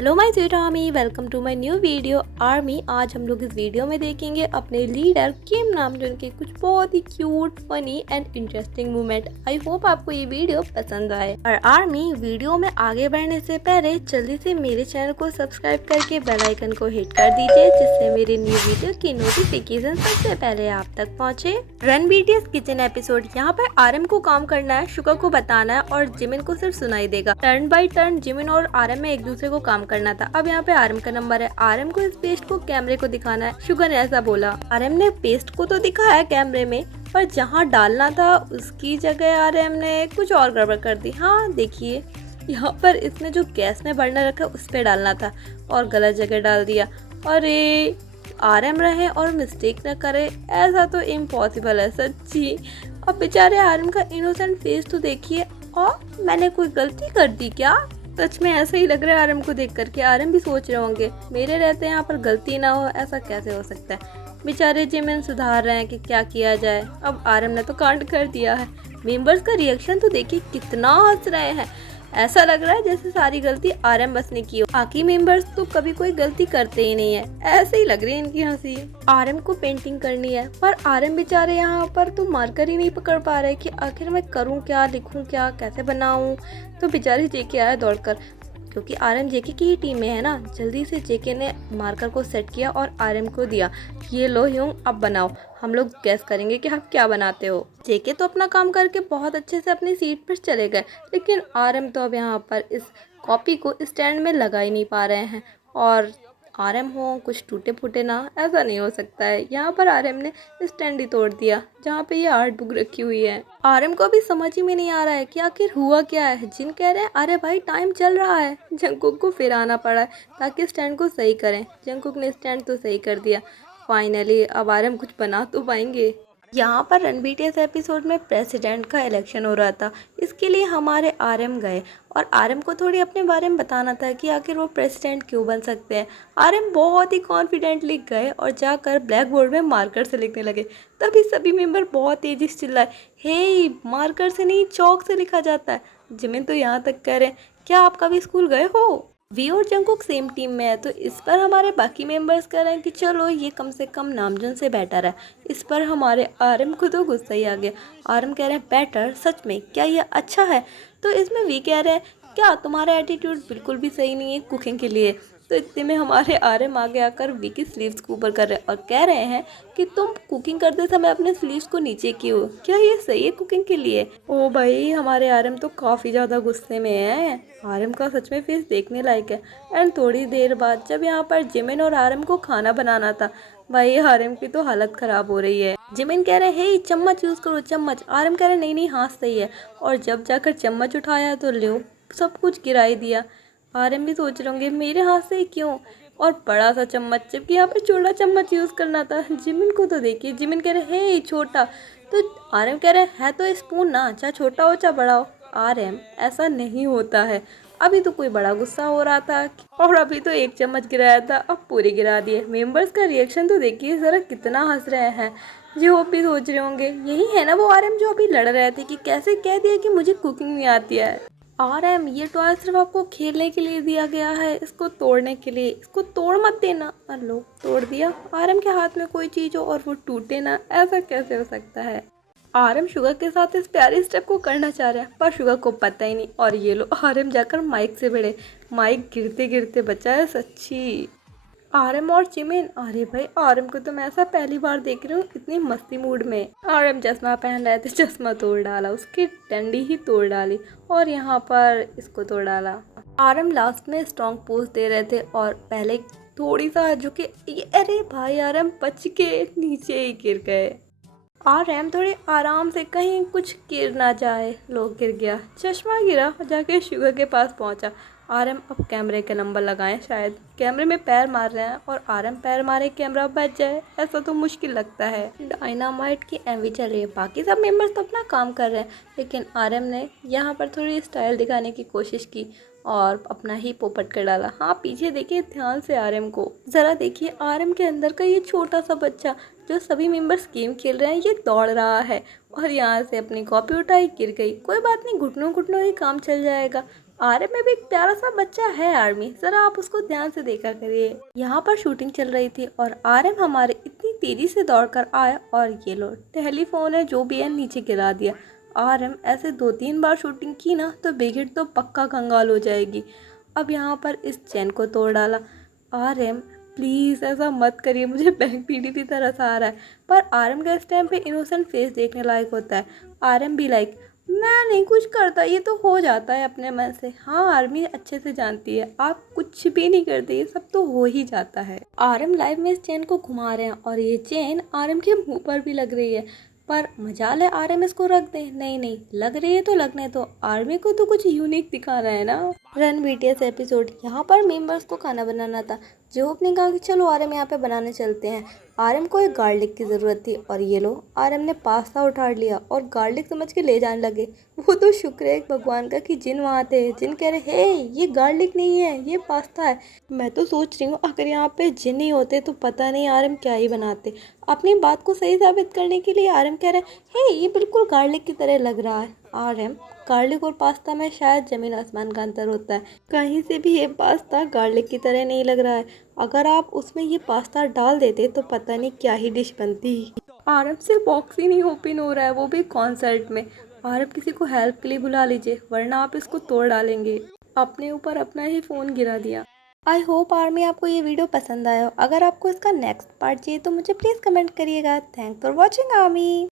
Hello my sweet army, welcome to my new video army. आज हम लोग इस वीडियो में देखेंगे अपने लीडर किम नामजून के कुछ बहुत ही cute, funny and interesting moment. I hope आपको ये वीडियो पसंद आए। और आर्मी, वीडियो में आगे बढ़ने से पहले जल्दी से मेरे चैनल को सब्सक्राइब करके बेल आइकन को हिट कर दीजिए, जिससे मेरे न्यू वीडियो की नोटिफिकेशन सबसे पहले आप तक पहुँचे। Run BTS kitchen episode. यहाँ पर आरएम को काम करना है, शुगर को बताना है और जिमिन को सिर्फ सुनाई देगा। टर्न बाई टर्न जिमिन और आरएम में एक दूसरे को काम करना था। अब यहाँ पे आरएम का नंबर है। आरएम को इस पेस्ट को कैमरे को दिखाना है। शुगर ने ऐसा बोला। आरएम ने पेस्ट को तो दिखाया कैमरे में, पर जहाँ डालना था उसकी जगह आरएम ने कुछ और गड़बड़ कर दी। हाँ देखिए, यहाँ पर इसने जो गैस में बर्नर रखा उस पे डालना था और गलत जगह डाल दिया। अरे आरएम रहे और मिस्टेक न करे, ऐसा तो इम्पॉसिबल है सच्ची। अब बेचारे आरएम का इनोसेंट फेस तो देखिए। और मैंने कोई गलती कर दी क्या? सच में ऐसा ही लग रहा है आरएम को देख करके। आरएम भी सोच रहे होंगे मेरे रहते यहाँ पर गलती ना हो, ऐसा कैसे हो सकता है। बेचारे जिमिन सुधार रहे हैं कि क्या किया जाए। अब आरएम ने तो कांड कर दिया है। मेंबर्स का रिएक्शन तो देखिए, कितना हंस रहे हैं। ऐसा लग रहा है जैसे सारी गलती आरएम बस ने की हो। बाकी मेंबर्स तो कभी कोई गलती करते ही नहीं है। ऐसे ही लग रही है इनकी हंसी। आरएम को पेंटिंग करनी है, पर आरएम बेचारे यहाँ पर तो मार्कर ही नहीं पकड़ पा रहे कि आखिर मैं करूँ क्या, लिखूँ क्या, कैसे बनाऊँ। तो बेचारी जेके आया दौड़कर, क्योंकि आरएम जेके की ही टीम में है ना। जल्दी से जेके ने मार्कर को सेट किया और आरएम को दिया। ये लो ह्यूंग, अब बनाओ, हम लोग गैस करेंगे कि आप क्या बनाते हो। जेके तो अपना काम करके बहुत अच्छे से अपनी सीट पर चले गए, लेकिन आरएम तो अब यहाँ पर इस कॉपी को स्टैंड में लगा ही नहीं पा रहे हैं। और आरएम हो कुछ टूटे फूटे ना, ऐसा नहीं हो सकता है। यहाँ पर आरएम ने स्टैंड ही तोड़ दिया जहाँ पे ये आर्ट बुक रखी हुई है। आरएम को भी समझ ही में नहीं आ रहा है कि आखिर हुआ क्या है। जिन कह रहे हैं अरे भाई टाइम चल रहा है। जंगकुक को फिर आना पड़ा है ताकि स्टैंड को सही करें। जंगकुक ने स्टैंड तो सही कर दिया फाइनली। अब आरएम कुछ बना तो पाएंगे। यहाँ पर रन बीटीएस एपिसोड में प्रेसिडेंट का इलेक्शन हो रहा था। इसके लिए हमारे आरएम गए और आरएम को थोड़ी अपने बारे में बताना था कि आखिर वो प्रेसिडेंट क्यों बन सकते हैं। आरएम बहुत ही कॉन्फिडेंटली गए और जाकर ब्लैक बोर्ड में मार्कर से लिखने लगे। तभी सभी मेंबर बहुत तेजी से चिल्लाए, हे मार्कर से नहीं चौक से लिखा जाता है। जिमिन तो यहाँ तक कह रहे हैं, क्या आप कभी स्कूल गए हो? वी और जंगकुक सेम टीम में है, तो इस पर हमारे बाकी मेंबर्स कह रहे हैं कि चलो ये कम से कम नामजून से बेटर है। इस पर हमारे आरएम को तो गुस्सा ही आ गया। आरएम कह रहे हैं बेटर, सच में क्या ये अच्छा है? तो इसमें वी कह रहे हैं क्या तुम्हारा एटीट्यूड बिल्कुल भी सही नहीं है कुकिंग के लिए। तो इतने में हमारे आरएम आगे आकर वी की स्लीव्स को ऊपर कर रहे हैं और कह रहे हैं कि तुम कुकिंग करते समय अपने स्लीव्स को नीचे क्यों, क्या ये सही है कुकिंग के लिए? ओ भाई, हमारे आरएम तो काफ़ी ज़्यादा गुस्से में है। आरएम का सच में फेस देखने लायक है। एंड थोड़ी देर बाद जब यहाँ पर जिमिन और आरएम को खाना बनाना था, भाई आरएम की तो हालत ख़राब हो रही है। जिमिन कह रहे हैं हे चम्मच यूज़ करो चम्मच। आरएम कह रहे हैं नहीं नहीं हाथ सही है। और जब जाकर चम्मच उठाया तो लो सब कुछ गिरा ही दिया। आरएम भी सोच रहे होंगे मेरे हाथ से क्यों, और बड़ा सा चम्मच, जबकि यहाँ पे छोटा चम्मच यूज़ करना था। जिमिन को तो देखिए, जिमिन कह रहे हे छोटा, तो आरएम कह रहे है तो स्पून ना, चाहे छोटा हो चाहे बड़ा हो। आरएम ऐसा नहीं होता है। अभी तो कोई बड़ा गुस्सा हो रहा था और अभी तो एक चम्मच गिराया था, अब पूरे गिरा दिए। मेंबर्स का रिएक्शन तो देखिए जरा, कितना हंस रहे हैं। जो वो भी सोच रहे होंगे यही है ना वो आरएम जो अभी लड़ रहे थे कि कैसे कह दिया कि मुझे कुकिंग नहीं आती है। आरएम ये टॉय सिर्फ आपको खेलने के लिए दिया गया है, इसको तोड़ने के लिए, इसको तोड़ मत देना। लो तोड़ दिया। आरएम के हाथ में कोई चीज हो और वो टूटे ना, ऐसा कैसे हो सकता है? आरएम शुगर के साथ इस प्यारे स्टेप को करना चाह रहा है, पर शुगर को पता ही नहीं। और ये लो आरएम जाकर माइक से भिड़े। माइक गिरते गिरते बचा है सच्ची। आरएम और जिमिन, अरे भाई आरएम को तो मैं ऐसा पहली बार देख रही हूँ इतनी मस्ती मूड में। आरएम चश्मा पहन रहे थे, चश्मा तोड़ डाला, उसकी डंडी ही तोड़ डाली और यहाँ पर इसको तोड़ डाला। आरएम लास्ट में स्ट्रॉन्ग पोज दे रहे थे और पहले थोड़ी सा झुके, अरे भाई आरएम बच के नीचे ही गिर गए। आरएम थोड़े आराम से, कहीं कुछ गिर ना जाए। लोग गिर गया, चश्मा गिरा, जाके शुगर के पास पहुंचा। आरएम अब कैमरे के नंबर लगाएं, शायद कैमरे में पैर मार रहे हैं और आरएम पैर मारे कैमरा बच जाए, ऐसा तो मुश्किल लगता है। डायनामाइट की एमवी चल रही है, बाकी सब मेंबर्स तो अपना काम कर रहे हैं, लेकिन आरएम ने यहाँ पर थोड़ी स्टाइल दिखाने की कोशिश की और अपना ही पोपट कर डाला। हाँ पीछे देखिए ध्यान से आरएम को, ज़रा देखिए आरएम के अंदर का ये छोटा सा बच्चा जो सभी मेंबर्स गेम खेल रहे हैं, ये दौड़ रहा है और यहाँ से अपनी कॉपी उठाई, गिर गई। कोई बात नहीं, घुटनों घुटनों ही काम चल जाएगा। आर्यन में भी एक प्यारा सा बच्चा है आर्मी, जरा आप उसको ध्यान से देखा करिए। यहाँ पर शूटिंग चल रही थी और आर्यन हमारे इतनी तेजी से दौड़कर आया और ये लो टेलीफोन है जो भी है नीचे गिरा दिया। आर्यन ऐसे 2-3 बार शूटिंग की ना तो बिगड़ तो पक्का कंगाल हो जाएगी। अब यहाँ पर इस चैन को तोड़ डाला। आर्यन प्लीज़ ऐसा मत करिए, मुझे बैंक पीटी की तरह आ रहा है। पर आर्यन का इस टाइम पे इनोसेंट फेस देखने लायक होता है। आर्यन भी लाइक मैं नहीं कुछ करता, ये तो हो जाता है अपने मन से। हाँ आर्मी अच्छे से जानती है आप कुछ भी नहीं करते, ये सब तो हो ही जाता है। आर्यन लाइव में इस चेन को घुमा रहे हैं और ये चेन आर्यन के मुंह पर भी लग रही है। पर मजाल है आर्यन इसको रख दे, नहीं नहीं लग रही है तो लगने तो, आर्मी को तो कुछ यूनिक दिखाना है ना। Run BTS episode. यहाँ पर मेंबर्स को खाना बनाना था। जो ने कहा कि चलो आर्यन यहाँ पे बनाने चलते हैं। आर्यन को एक गार्लिक की ज़रूरत थी और ये लो आर्यन ने पास्ता उठा लिया और गार्लिक समझ के ले जाने लगे। वो तो शुक्र है भगवान का कि जिन वहाँ थे, जिन कह रहे हे ये गार्लिक नहीं है ये पास्ता है। मैं तो सोच रही हूँ अगर यहाँ पे जिन नहीं होते तो पता नहीं आर्यन क्या ही बनाते। अपनी बात को सही साबित करने के लिए आर्यन कह रहे हे ये बिल्कुल गार्लिक की तरह लग रहा है। आर्यन गार्लिक और पास्ता में शायद जमीन आसमान का अंतर होता है। कहीं से भी ये पास्ता गार्लिक की तरह नहीं लग रहा है। अगर आप उसमें ये पास्ता डाल देते तो पता नहीं क्या ही डिश बनती। आरब से बॉक्स ही नहीं ओपन हो रहा है, वो भी कॉन्सर्ट में। आरब किसी को हेल्प के लिए बुला लीजिए वरना आप इसको तोड़ डालेंगे। अपने ऊपर अपना ही फ़ोन गिरा दिया। आई होप आर्मी आपको ये वीडियो पसंद आया हो। अगर आपको इसका नेक्स्ट पार्ट चाहिए तो मुझे प्लीज़ कमेंट करिएगा। Thanks for watching army.